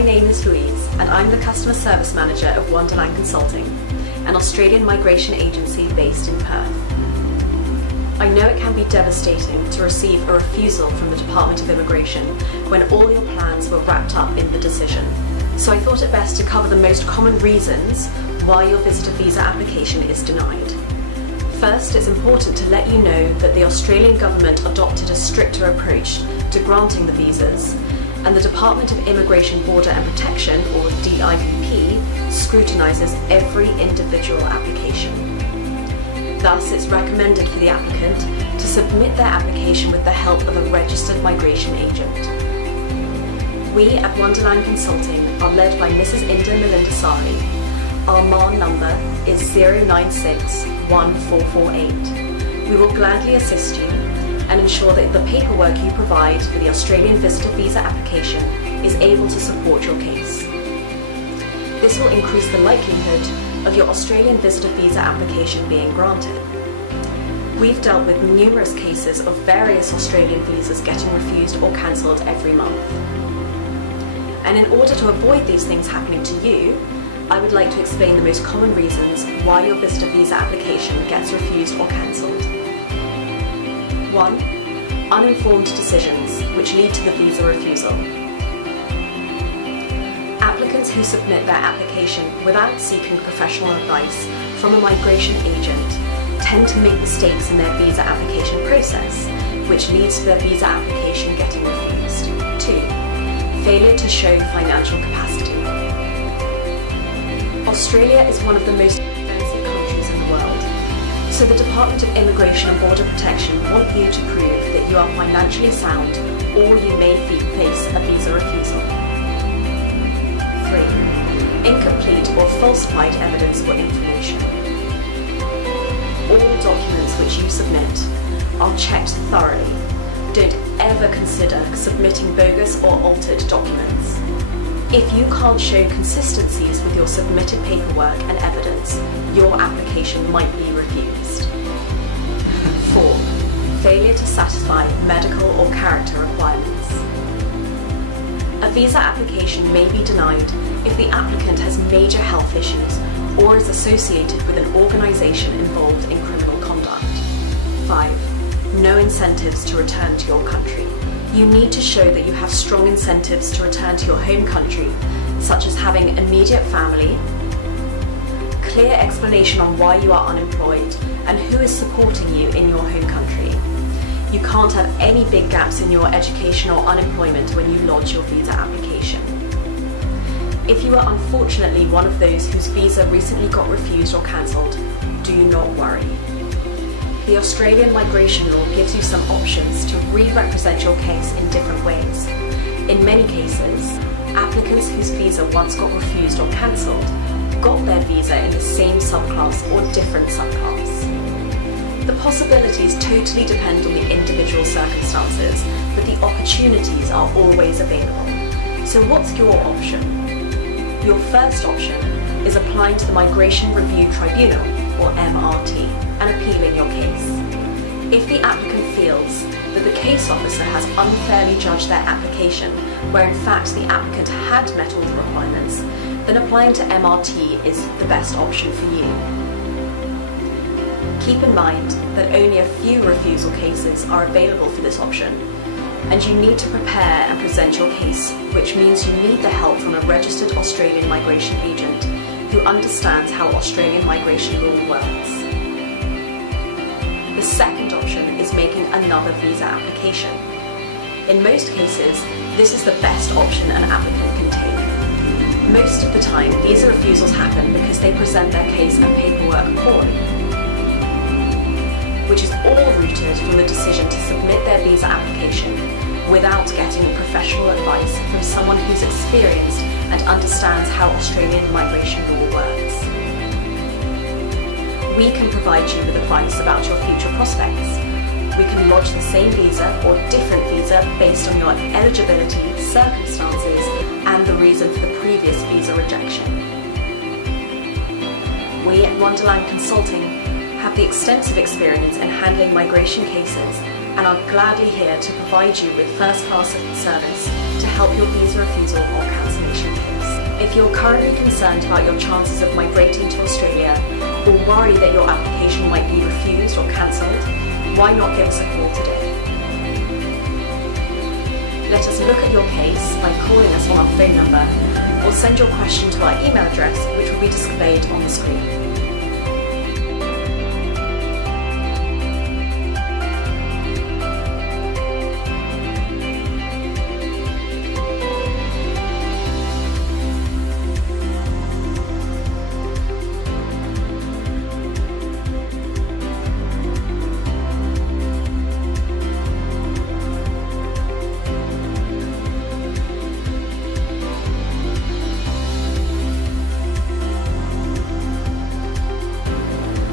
My name is Louise, and I'm the Customer Service Manager of Wonderland Consulting, an Australian migration agency based in Perth. I know it can be devastating to receive a refusal from the Department of Immigration when all your plans were wrapped up in the decision. So I thought it best to cover the most common reasons why your visitor visa application is denied. First, it's important to let you know that the Australian government adopted a stricter approach to granting the visas, and the Department of Immigration, Border and Protection, or DIBP, scrutinises every individual application. Thus, it's recommended for the applicant to submit their application with the help of a registered migration agent. We at Wonderland Consulting are led by Mrs. Inda Melinda Sari. Our MAN number is 0961448. We will gladly assist you and ensure that the paperwork you provide for the Australian visitor visa application is able to support your case. This will increase the likelihood of your Australian visitor visa application being granted. We've dealt with numerous cases of various Australian visas getting refused or cancelled every month. And in order to avoid these things happening to you, I would like to explain the most common reasons why your visitor visa application gets refused or cancelled. 1. Uninformed decisions which lead to the visa refusal. Applicants who submit their application without seeking professional advice from a migration agent tend to make mistakes in their visa application process, which leads to their visa application getting refused. 2. Failure to show financial capacity. Australia is one of the most expensive countries in the world, so the Department of Immigration and Border Protection want you to prove that you are financially sound or you may face a visa refusal. 3. Incomplete or falsified evidence or information. All documents which you submit are checked thoroughly. Don't ever consider submitting bogus or altered documents. If you can't show consistencies with your submitted paperwork and evidence, your application might be refused. 4. Failure to satisfy medical or character requirements. A visa application may be denied if the applicant has major health issues or is associated with an organisation involved in criminal conduct. 5. No incentives to return to your country. You need to show that you have strong incentives to return to your home country, such as having immediate family, clear explanation on why you are unemployed and who is supporting you in your home country. You can't have any big gaps in your education or unemployment when you lodge your visa application. If you are unfortunately one of those whose visa recently got refused or cancelled, do not worry. The Australian migration law gives you some options to re-represent your case in different ways. In many cases, applicants whose visa once got refused or cancelled got their visa in the same subclass or different subclass. The possibilities totally depend on the individual circumstances, but the opportunities are always available. So what's your option? Your first option is applying to the Migration Review Tribunal, or MRT, and appealing your case. If the applicant feels that the case officer has unfairly judged their application, where in fact the applicant had met all the requirements, then applying to MRT is the best option for you. Keep in mind that only a few refusal cases are available for this option, and you need to prepare and present your case, which means you need the help from a registered Australian migration agent who understands how Australian migration law works. The second option is making another visa application. In most cases, this is the best option an applicant can take. Most of the time, visa refusals happen because they present their case and paperwork poorly, which is all rooted from the decision to submit their visa application without getting professional advice from someone who's experienced and understands how Australian migration law works. We can provide you with advice about your future prospects. We can lodge the same visa or different visa based on your eligibility, circumstances, and the reason for the previous visa rejection. We at Wonderland Consulting have the extensive experience in handling migration cases and are gladly here to provide you with first-class service to help your visa refusal or cancellation case. If you're currently concerned about your chances of migrating to Australia or worry that your application might be refused or cancelled, why not give us a call today? Let us look at your case by calling us on our phone number or send your question to our email address, which will be displayed on the screen.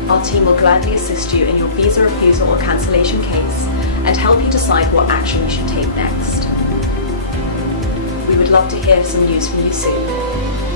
Our team will gladly assist you in your visa refusal or cancellation case and help you decide what action you should take next. We would love to hear some news from you soon.